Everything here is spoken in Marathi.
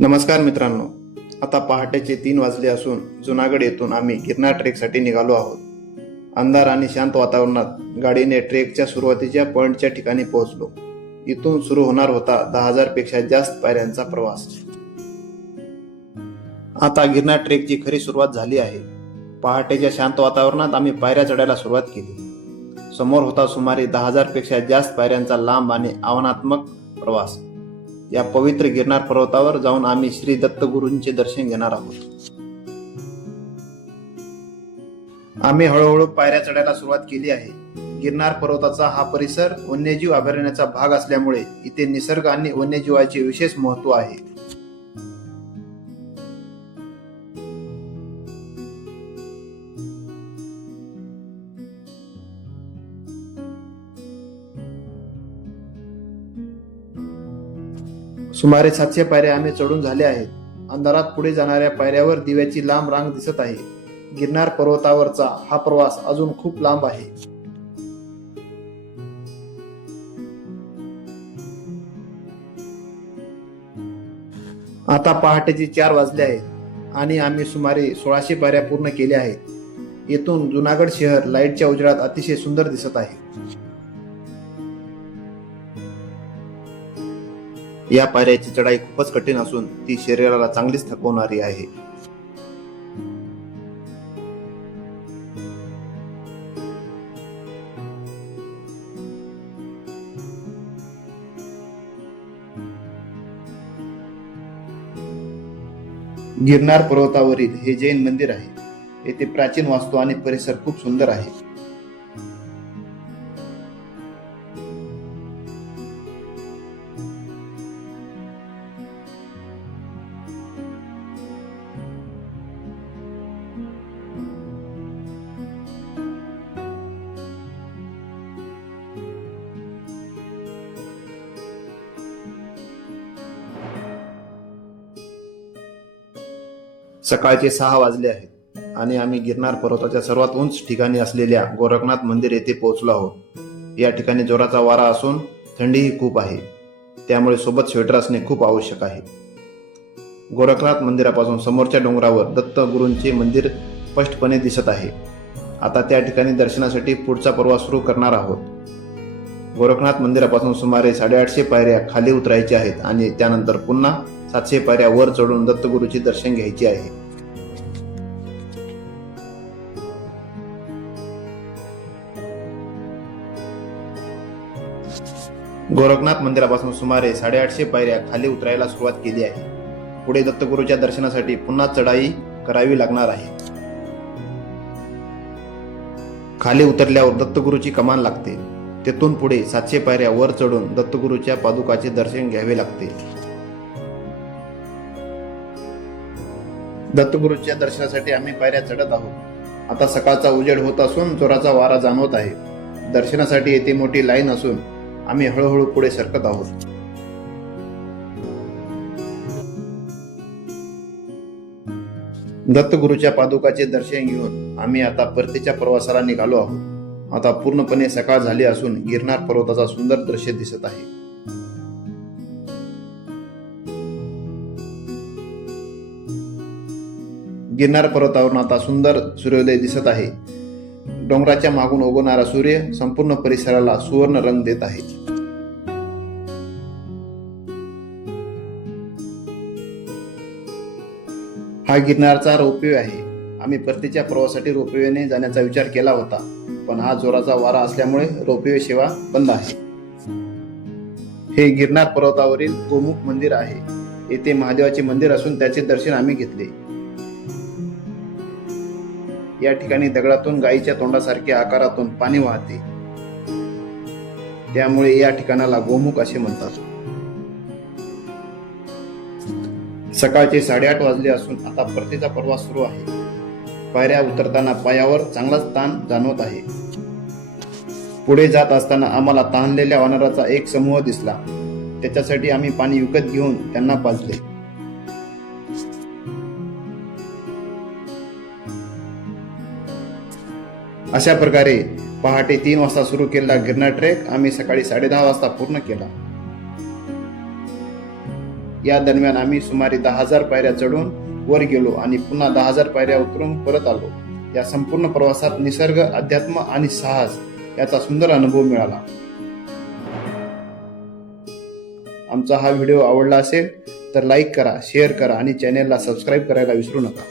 नमस्कार मित्रांनो, आता पहाटेचे 3 वाजले असून जुनागड येथून आम्ही गिरनार ट्रेकसाठी निघालो आहोत. अंधार आणि शांत वातावरणात गाडीने ट्रेकच्या सुरुवातीच्या पॉइंटच्या ठिकाणी पोहोचलो. इथून सुरू होणार होता 10,000 पेक्षा जास्त पायऱ्यांचा प्रवास. आता गिरनार ट्रेकची खरी सुरुवात झाली आहे. पहाटेच्या शांत वातावरणात आम्ही पायऱ्या चढायला सुरुवात केली. समोर होता सुमारे 10,000 पेक्षा जास्त पायऱ्यांचा लांब आणि आव्हानात्मक प्रवास. या पवित्र गिरनार पर्वतावर जाऊन आम्ही श्री दत्तगुरूंचे दर्शन घेणार आहोत. आम्ही हळूहळू पायऱ्या चढायला सुरुवात केली आहे. गिरनार पर्वताचा हा परिसर वन्यजीव अभयारण्याचा भाग असल्यामुळे इथे निसर्ग आणि वन्यजीवाचे विशेष महत्त्व आहे. सुमारे 700 पायऱ्या आम्ही चढून झाल्या आहेत. अंधारात पुढे जाणाऱ्या पायऱ्यावर दिव्याची लांब रांग दिसत आहे. गिरनार पर्वतावरचा हा प्रवास अजून खूप लांब आहे. आता पहाटेचे 4 वाजले आहेत आणि आम्ही सुमारे 1600 पायऱ्या पूर्ण केल्या आहेत. येथून जुनागड शहर लाईटच्या उजेडात अतिशय सुंदर दिसत आहे. या पायऱ्याची चढाई खूपच कठीण असून ती शरीराला चांगलीच थकवणारी आहे. गिरनार पर्वतावरील हे जैन मंदिर आहे. येथे प्राचीन वास्तू आणि परिसर खूप सुंदर आहे. सकाळचे 6 वाजले आहेत आणि आम्ही गिरनार पर्वताच्या सर्वात उंच ठिकाणी असलेल्या गोरखनाथ मंदिर येथे पोहोचलो आहोत. या ठिकाणी जोराचा वारा असून थंडीही खूप आहे, त्यामुळे सोबत स्वेटर असणे खूप आवश्यक आहे. गोरखनाथ मंदिरापासून समोरच्या डोंगरावर दत्त गुरूंचे मंदिर स्पष्टपणे दिसत आहे. आता त्या ठिकाणी दर्शनासाठी पुढचा प्रवास सुरू करणार आहोत. गोरखनाथ मंदिरापासून सुमारे 850 पायऱ्या खाली उतरायचे आहेत आणि त्यानंतर पुन्हा 700 पायऱ्या वर चढून दत्तगुरूचे दर्शन घ्यायचे आहे. गोरखनाथ मंदिरापासून सुमारे 850 पायऱ्या खाली उतरायला सुरुवात केली आहे. पुढे दत्तगुरूच्या दर्शनासाठी पुन्हा चढाई करावी लागणार आहे. खाली उतरल्यावर दत्तगुरूची कमान लागते. तेथून पुढे 700 पायऱ्या वर चढून दत्तगुरूच्या पादुकाचे दर्शन घ्यावे लागते. दत्तगुरूच्या दर्शनासाठी आम्ही पायऱ्या चढत आहोत. आता सकाळचा उजेड होत असून जोराचा वारा जाणवत आहे. दर्शनासाठी येथे मोठी लाईन असून आम्ही हळूहळू पुढे सरकत आहोत. दत्तगुरूच्या पादुकाचे दर्शन घेऊन आम्ही आता परतीच्या प्रवासाला निघालो आहोत. आता पूर्णपणे सकाळ झाली असून गिरनार पर्वताचा सुंदर दृश्य दिसत आहे. गिरनार पर्वतावरून आता सुंदर सूर्योदय दिसत आहे. डोंगराच्या मागून उगवणारा सूर्य संपूर्ण परिसराला सुवर्ण रंग देत आहे. हा गिरनारचा रोपवे आहे. आम्ही परतीच्या प्रवासासाठी रोपवेने जाण्याचा विचार केला होता, पण हा जोराचा वारा असल्यामुळे रोपवे सेवा बंद आहे. हे गिरनार पर्वतावरील गोमुख मंदिर आहे. येथे महादेवाचे मंदिर असून त्याचे दर्शन आम्ही घेतले. या ठिकाणी दगडातून गायीच्या तोंडासारख्या आकारातून पाणी वाहते, त्यामुळे या ठिकाणाला गोमुख असे म्हणतात. सकाळचे 8:30 वाजले असून आता परतीचा प्रवास सुरू आहे. पायऱ्या उतरताना पायावर चांगलाच ताण जाणवत आहे. पुढे जात असताना आम्हाला तहानलेल्या वानराचा एक समूह दिसला. त्याच्यासाठी आम्ही पाणी विकत घेऊन त्यांना पाजले. अशा प्रकारे पहाटे 3 वाजता सुरू केलेला गिरनार ट्रेक आम्ही सकाळी 10:30 वाजता पूर्ण केला. या दरम्यान आम्ही सुमारे 10,000 पायऱ्या चढून वर गेलो आणि पुन्हा 10,000 पायऱ्या उतरून परत आलो. या संपूर्ण प्रवासात निसर्ग, अध्यात्म आणि साहस याचा सुंदर अनुभव मिळाला. आमचा हा व्हिडिओ आवडला असेल तर लाईक करा, शेअर करा आणि चॅनेलला सबस्क्राईब करायला विसरू नका.